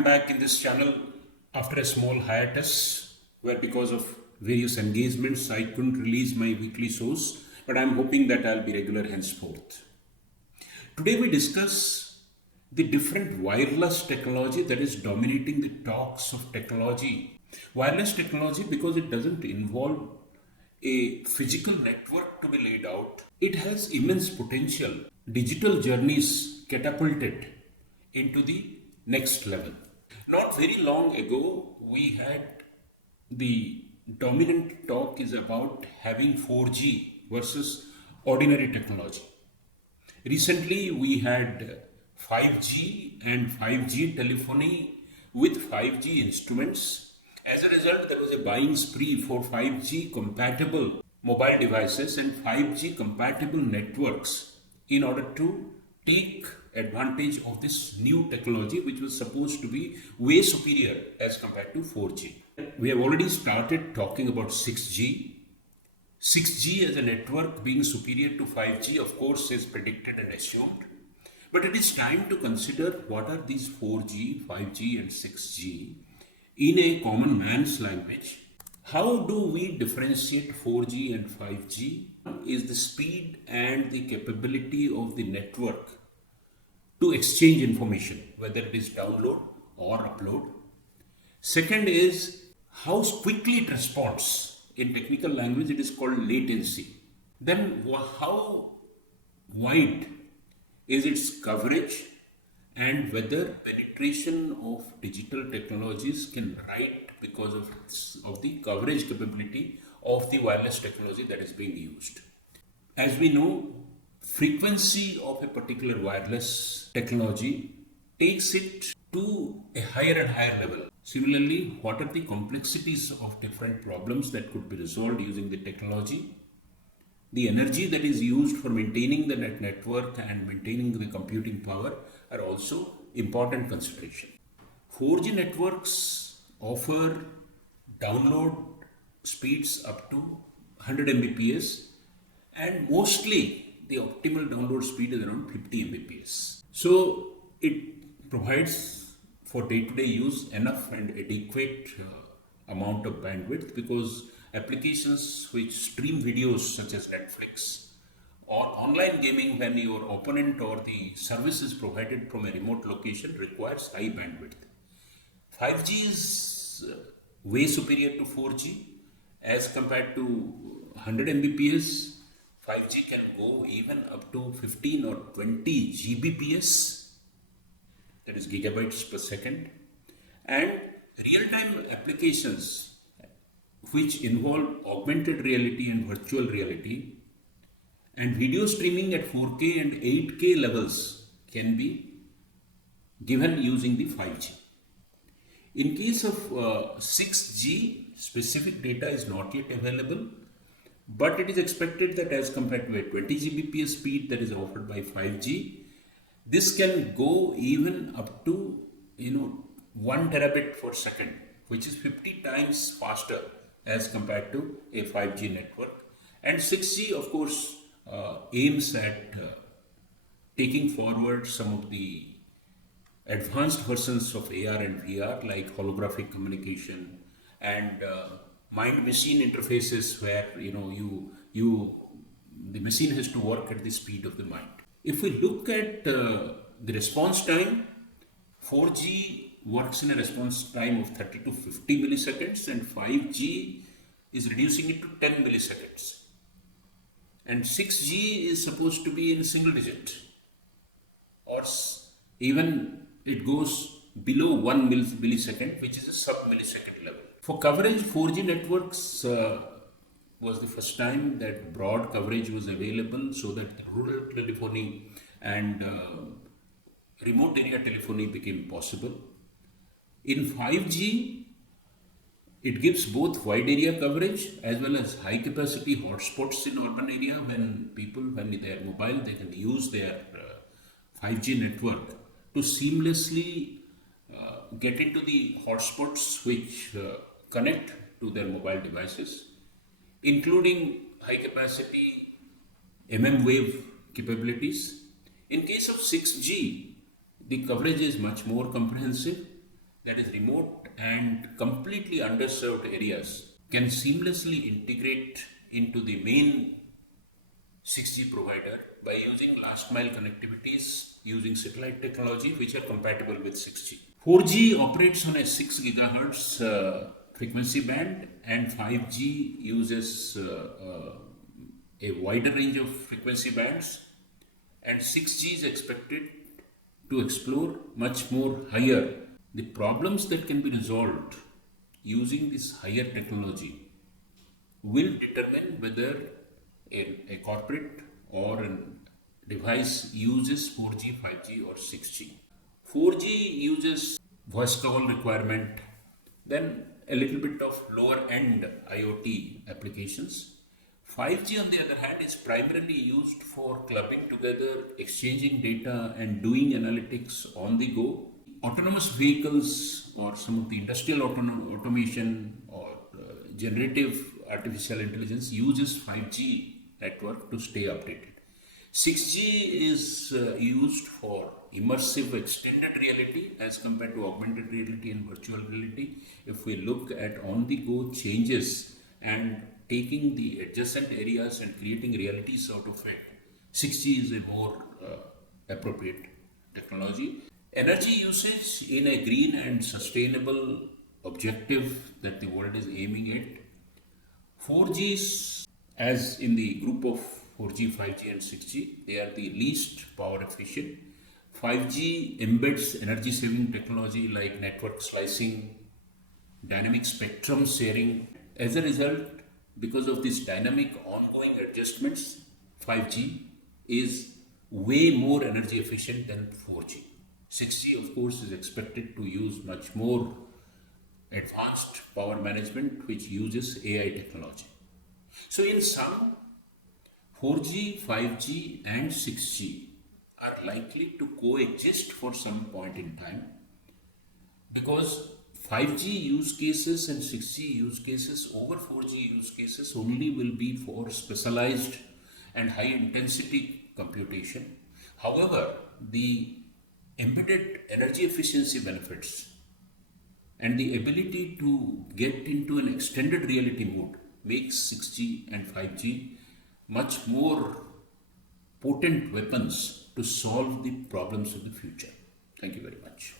I'm back in this channel after a small hiatus where because of various engagements I couldn't release my weekly shows, but I'm hoping that I'll be regular henceforth. Today we discuss the different wireless technology that is dominating the talks of technology. Wireless technology, because it doesn't involve a physical network to be laid out, it has immense potential. Digital journeys catapulted into the next level. Not very long ago, we had the dominant talk is about having 4G versus ordinary technology. Recently, we had 5G and 5G telephony with 5G instruments. As a result, there was a buying spree for 5G compatible mobile devices and 5G compatible networks in order to take advantage of this new technology, which was supposed to be way superior as compared to 4G. We have already started talking about 6G. 6G as a network being superior to 5G, of course, is predicted and assumed. But it is time to consider what are these 4G, 5G, and 6G in a common man's language. How do we differentiate 4G and 5G? Is the speed and the capability of the network to exchange information, whether it is download or upload. Second is how quickly it responds. In technical language, it is called latency. Then, how wide is its coverage and whether penetration of digital technologies can ride because of the coverage capability of the wireless technology that is being used. As we know, frequency of a particular wireless technology takes it to a higher and higher level. Similarly, what are the complexities of different problems that could be resolved using the technology? The energy that is used for maintaining the network and maintaining the computing power are also important consideration. 4G networks offer download speeds up to 100 Mbps and mostly the optimal download speed is around 50 Mbps. So it provides for day-to-day use enough and adequate amount of bandwidth, because applications which stream videos such as Netflix or online gaming, when your opponent or the service is provided from a remote location, requires high bandwidth. 5G is way superior to 4G as compared to 100 Mbps. 5G can go even up to 15 or 20 Gbps, that is gigabytes per second, and real-time applications which involve augmented reality and virtual reality and video streaming at 4K and 8K levels can be given using the 5G. In case of 6G, specific data is not yet available, but it is expected that as compared to a 20 Gbps speed that is offered by 5G, this can go even up to 1 terabit per second, which is 50 times faster as compared to a 5G network. And 6G, of course, aims at taking forward some of the advanced versions of AR and VR, like holographic communication and mind-machine interfaces, where the machine has to work at the speed of the mind. If we look at the response time, 4G works in a response time of 30 to 50 milliseconds and 5G is reducing it to 10 milliseconds. And 6G is supposed to be in single digit, or even it goes below 1 millisecond, which is a sub-millisecond level. For coverage, 4G networks was the first time that broad coverage was available, so that rural telephony and remote area telephony became possible. In 5G, it gives both wide area coverage as well as high capacity hotspots in urban area. When they are mobile, they can use their 5G network to seamlessly get into the hotspots which connect to their mobile devices, including high capacity wave capabilities. In case of 6G, the coverage is much more comprehensive that is remote and completely underserved areas can seamlessly integrate into the main 6G provider by using last mile connectivities using satellite technology which are compatible with 6G. 4G operates on a 6 gigahertz frequency band, and 5G uses a wider range of frequency bands, and 6G is expected to explore much more higher. The problems that can be resolved using this higher technology will determine whether a corporate or a device uses 4G, 5G, or 6G. 4G uses voice call requirement, then a little bit of lower end IoT applications. 5G, on the other hand, is primarily used for clubbing together, exchanging data, and doing analytics on the go. Autonomous vehicles or some of the industrial automation or generative artificial intelligence uses 5G network to stay updated. 6G is used for immersive extended reality as compared to augmented reality and virtual reality. If we look at on the go changes and taking the adjacent areas and creating realities out of it, 6G is a more appropriate technology. Energy usage in a green and sustainable objective that the world is aiming at. 4Gs, as in the group of 4G, 5G, and 6G, they are the least power efficient. 5G embeds energy saving technology like network slicing, dynamic spectrum sharing. As a result, because of these dynamic ongoing adjustments, 5G is way more energy efficient than 4G. 6G, of course, is expected to use much more advanced power management, which uses AI technology. So, in sum, 4G, 5G, and 6G are likely to coexist for some point in time because 5G use cases and 6G use cases over 4G use cases only will be for specialized and high intensity computation. However, the embedded energy efficiency benefits and the ability to get into an extended reality mode makes 6G and 5G much more potent weapons to solve the problems of the future. Thank you very much.